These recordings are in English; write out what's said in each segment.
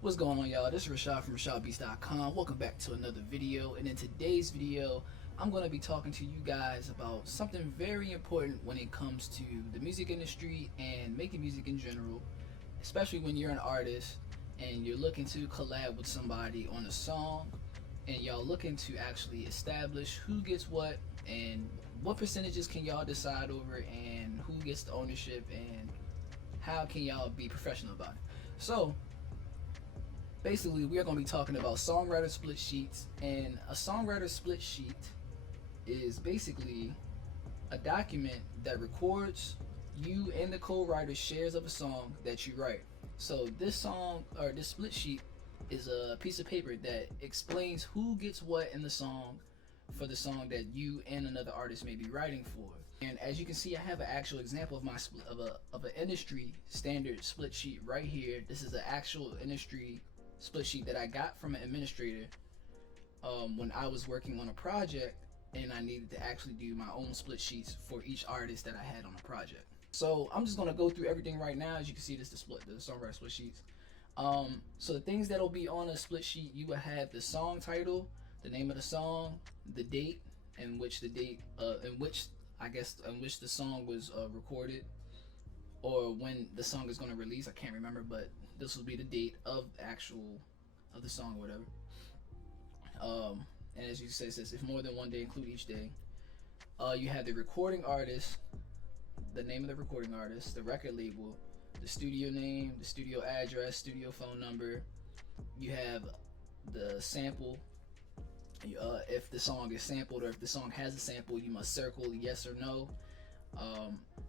What's going on, y'all? This is Raeshad from RashadBeats.com. Welcome back to another video. And in today's video, I'm going to be talking to you guys about something very important when it comes to the music industry and making music in general, especially when you're an artist and you're looking to collab with somebody on a song and y'all looking to actually establish who gets what and what percentages can y'all decide over and who gets the ownership and how can y'all be professional about it. So basically, we are going to be talking about songwriter split sheets, and a songwriter split sheet is basically a document that records you and the co-writer's shares of a song that you write. So this song, or this split sheet, is a piece of paper that explains who gets what in the song for the song that you and another artist may be writing for. And as you can see, I have an actual example of my of an industry standard split sheet right here. This is an actual industry split sheet that I got from an administrator when I was working on a project and I needed to actually do my own split sheets for each artist that I had on the project. So I'm just going to go through everything right now. As you can see, this is the songwriter split sheets. So the things that'll be on a split sheet, you will have the song title, the name of the song, the date in which the song was recorded, or when the song is going to release. I can't remember, but this will be the date of the song or whatever. And as you say, it says if more than one day, include each day. You have the recording artist, the name of the recording artist, the record label, the studio name, the studio address, studio phone number. You have the sample. If the song is sampled or if the song has a sample, you must circle yes or no.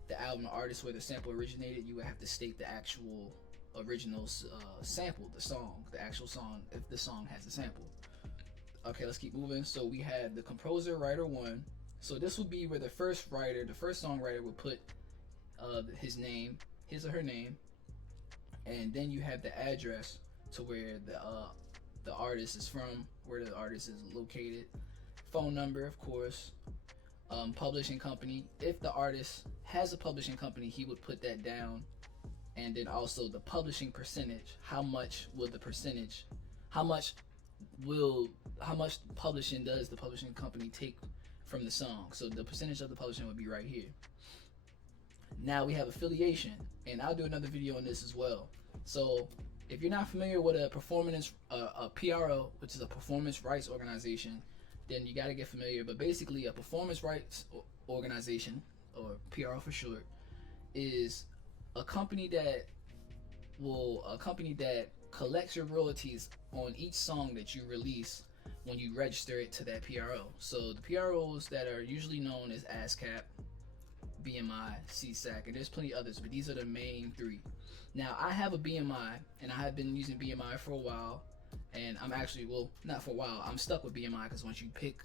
The album artist where the sample originated, you would have to state the actual original sample, the actual song, if the song has a sample. Okay, let's keep moving. So we had the composer, writer one. So this would be where the first songwriter would put his name, his or her name, and then you have the address to where the artist is from, where the artist is located, phone number, of course, publishing company. If the artist has a publishing company, he would put that down, and then also the publishing percentage. How much publishing does the publishing company take from the song? So the percentage of the publishing would be right here. Now we have affiliation, and I'll do another video on this as well. So if you're not familiar with a PRO, which is a performance rights organization, then you got to get familiar. But basically, a performance rights organization, or PRO for short, is a company that collects your royalties on each song that you release when you register it to that PRO. So the PROs that are usually known as ASCAP, BMI, CSAC, and there's plenty others, but these are the main three. Now I have a BMI, and I have been using BMI for a while, and I'm actually, well, not for a while, I'm stuck with BMI because once you pick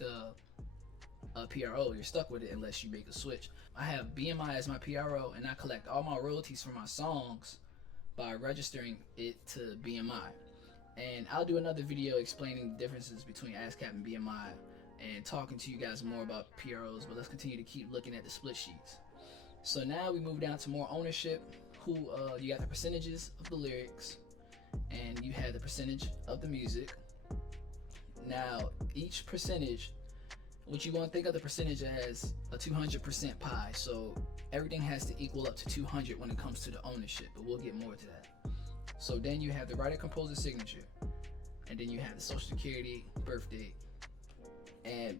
a PRO, you're stuck with it unless you make a switch. I have BMI as my PRO, and I collect all my royalties for my songs by registering it to BMI. And I'll do another video explaining the differences between ASCAP and BMI and talking to you guys more about PROs, but let's continue to keep looking at the split sheets. So now we move down to more ownership. You got the percentages of the lyrics, and you have the percentage of the music. Now each percentage, what you want to think of the percentage as a 200% pie. So everything has to equal up to 200 when it comes to the ownership, but we'll get more to that. So then you have the writer composer signature, and then you have the social security, birth date. And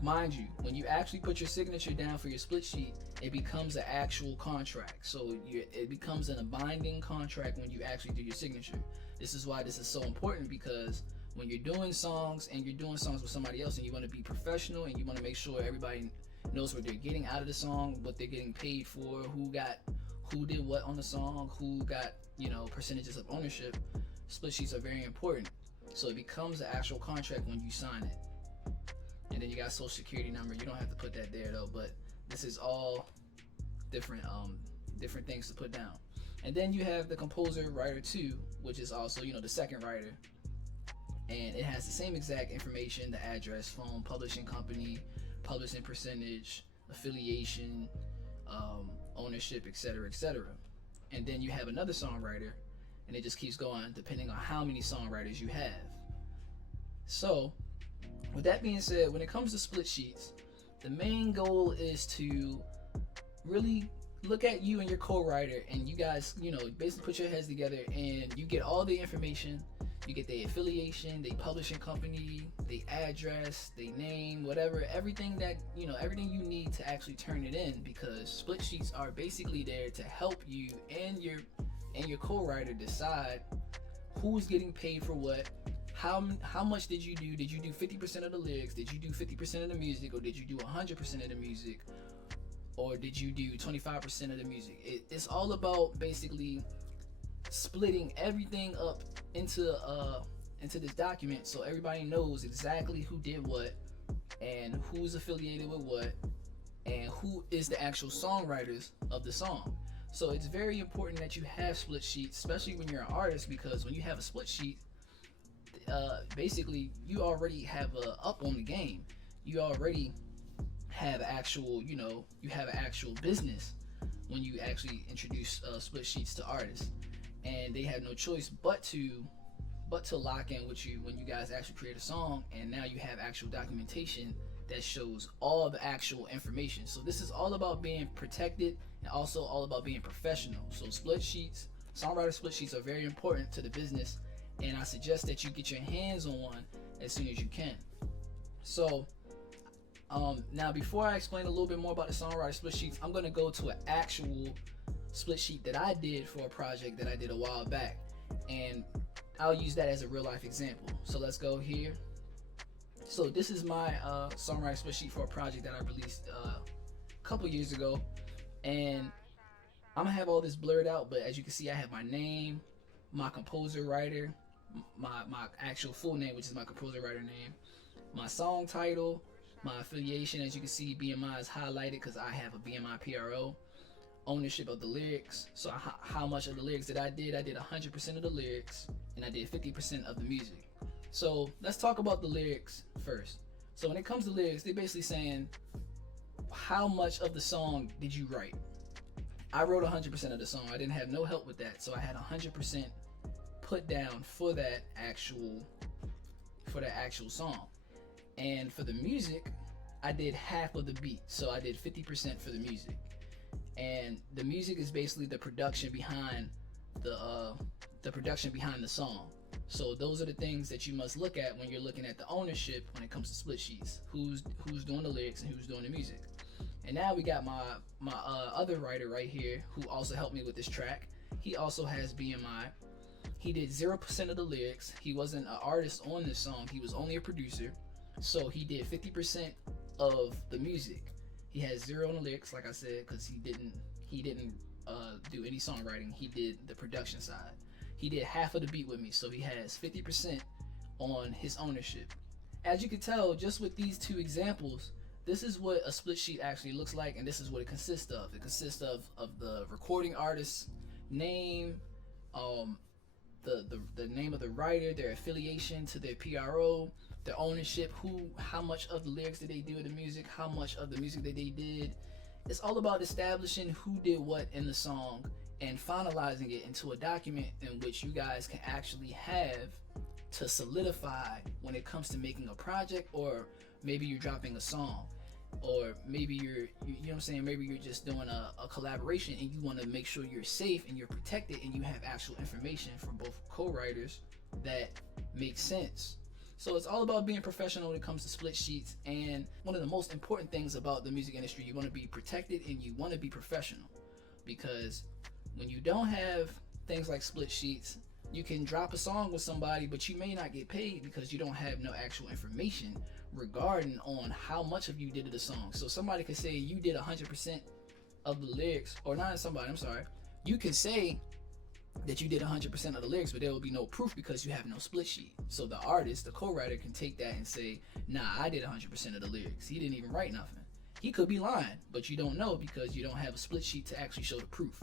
mind you, when you actually put your signature down for your split sheet, it becomes an actual contract. So it becomes a binding contract when you actually do your signature. This is why this is so important, because when you're doing songs and you're doing songs with somebody else and you want to be professional and you want to make sure everybody knows what they're getting out of the song, what they're getting paid for, who did what on the song, who got, percentages of ownership, split sheets are very important. So it becomes an actual contract when you sign it. And then you got social security number. You don't have to put that there though, but this is all different things to put down. And then you have the composer writer 2, which is also, the second writer. And it has the same exact information, the address, phone, publishing company, publishing percentage, affiliation, ownership, etc., etc. And then you have another songwriter, and it just keeps going depending on how many songwriters you have. So with that being said, when it comes to split sheets, the main goal is to really look at you and your co-writer, and you guys, basically put your heads together and you get all the information. You get their affiliation, their publishing company, their address, their name, whatever, everything that, everything you need to actually turn it in, because split sheets are basically there to help you and your co-writer decide who's getting paid for what. How much did you do? Did you do 50% of the lyrics? Did you do 50% of the music? Or did you do 100% of the music? Or did you do 25% of the music? It's all about basically splitting everything up into this document, so everybody knows exactly who did what and who's affiliated with what and who is the actual songwriters of the song. So it's very important that you have split sheets, especially when you're an artist, because when you have a split sheet, basically you already have a up on the game. You already have actual, you have an actual business when you actually introduce split sheets to artists, and they have no choice but to lock in with you when you guys actually create a song. And now you have actual documentation that shows all the actual information. So this is all about being protected and also all about being professional. So split sheets, songwriter split sheets, are very important to the business, and I suggest that you get your hands on one as soon as you can. So now, before I explain a little bit more about the songwriter split sheets, I'm going to go to an actual split sheet that I did for a project that I did a while back, and I'll use that as a real life example. So let's go here. So this is my songwriter split sheet for a project that I released a couple years ago, and I'm gonna have all this blurred out, but as you can see, I have my name, my composer writer, my actual full name, which is my composer writer name, my song title, my affiliation. As you can see, BMI is highlighted because I have a BMI PRO. Ownership of the lyrics, so how much of the lyrics that I did 100% of the lyrics, and I did 50% of the music. So let's talk about the lyrics first. So when it comes to lyrics, they're basically saying, how much of the song did you write? I wrote 100% of the song. I didn't have no help with that, so I had 100% put down for that actual song. And for the music, I did half of the beat, so I did 50% for the music. And the music is basically the production behind the song. So those are the things that you must look at when you're looking at the ownership when it comes to split sheets. Who's doing the lyrics and who's doing the music. And now we got my other writer right here who also helped me with this track. He also has BMI. He did 0% of the lyrics. He wasn't an artist on this song. He was only a producer. So he did 50% of the music. He has 0 on the lyrics, like I said, because he didn't do any songwriting. He did the production side. He did half of the beat with me, so he has 50% on his ownership. As you can tell, just with these two examples, this is what a split sheet actually looks like, and this is what it consists of. It consists of the recording artist's name, the name of the writer, their affiliation to their PRO, their ownership, how much of the lyrics did they do in the music, how much of the music that they did. It's all about establishing who did what in the song and finalizing it into a document in which you guys can actually have to solidify when it comes to making a project, or maybe you're dropping a song, or maybe maybe you're just doing a collaboration and you want to make sure you're safe and you're protected and you have actual information from both co-writers that makes sense. So it's all about being professional when it comes to split sheets, and one of the most important things about the music industry, you want to be protected and you want to be professional, because when you don't have things like split sheets, you can drop a song with somebody but you may not get paid because you don't have no actual information regarding on how much of you did of the song. So somebody could say you did 100% of the lyrics, or not somebody, I'm sorry, you can say that you did 100% of the lyrics, but there will be no proof because you have no split sheet. So the artist, the co-writer, can take that and say, nah, I did 100% of the lyrics. He didn't even write nothing. He could be lying, but you don't know because you don't have a split sheet to actually show the proof.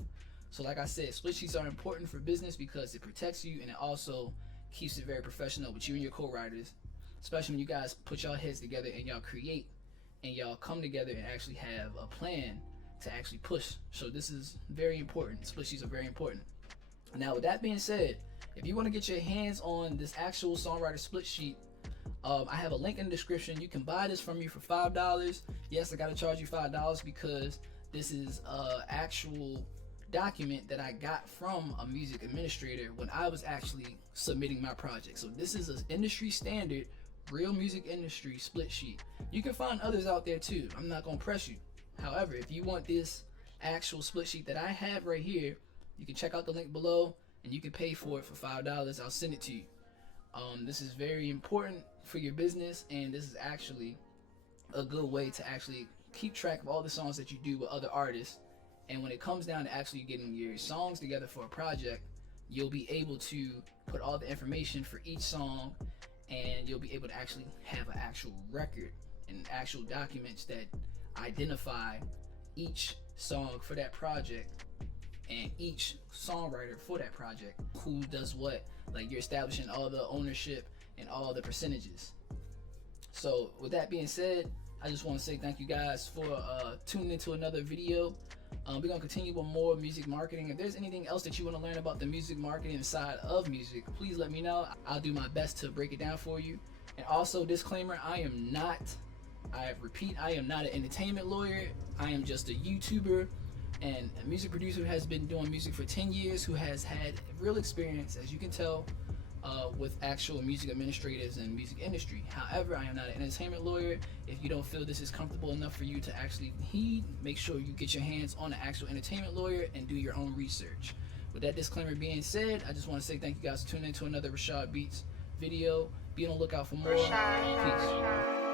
So like I said, split sheets are important for business because it protects you and it also keeps it very professional with you and your co-writers, especially when you guys put y'all heads together and y'all create and y'all come together and actually have a plan to actually push. So this is very important. Split sheets are very important. Now, with that being said, if you want to get your hands on this actual Songwriter split sheet, I have a link in the description. You can buy this from me for $5. Yes, I gotta charge you $5 because this is a actual document that I got from a music administrator when I was actually submitting my project. So this is an industry standard, real music industry split sheet. You can find others out there too. I'm not gonna press you. However, if you want this actual split sheet that I have right here, you can check out the link below and you can pay for it for $5. I'll send it to you. This is very important for your business, and this is actually a good way to actually keep track of all the songs that you do with other artists. And when it comes down to actually getting your songs together for a project, you'll be able to put all the information for each song, and you'll be able to actually have an actual record and actual documents that identify each song for that project and each songwriter for that project, who does what. Like, you're establishing all the ownership and all the percentages. So with that being said, I just want to say thank you guys for tuning into another video. We're going to continue with more music marketing. If there's anything else that you want to learn about the music marketing side of music, please let me know. I'll do my best to break it down for you. And also, disclaimer, I repeat, I am not an entertainment lawyer. I am just a YouTuber and a music producer who has been doing music for 10 years, who has had real experience, as you can tell, with actual music administrators and music industry. However, I am not an entertainment lawyer. If you don't feel this is comfortable enough for you to actually heed, make sure you get your hands on an actual entertainment lawyer and do your own research. With that disclaimer being said, I just want to say thank you guys for tuning in to another Raeshad Beats video. Be on the lookout for more. Peace.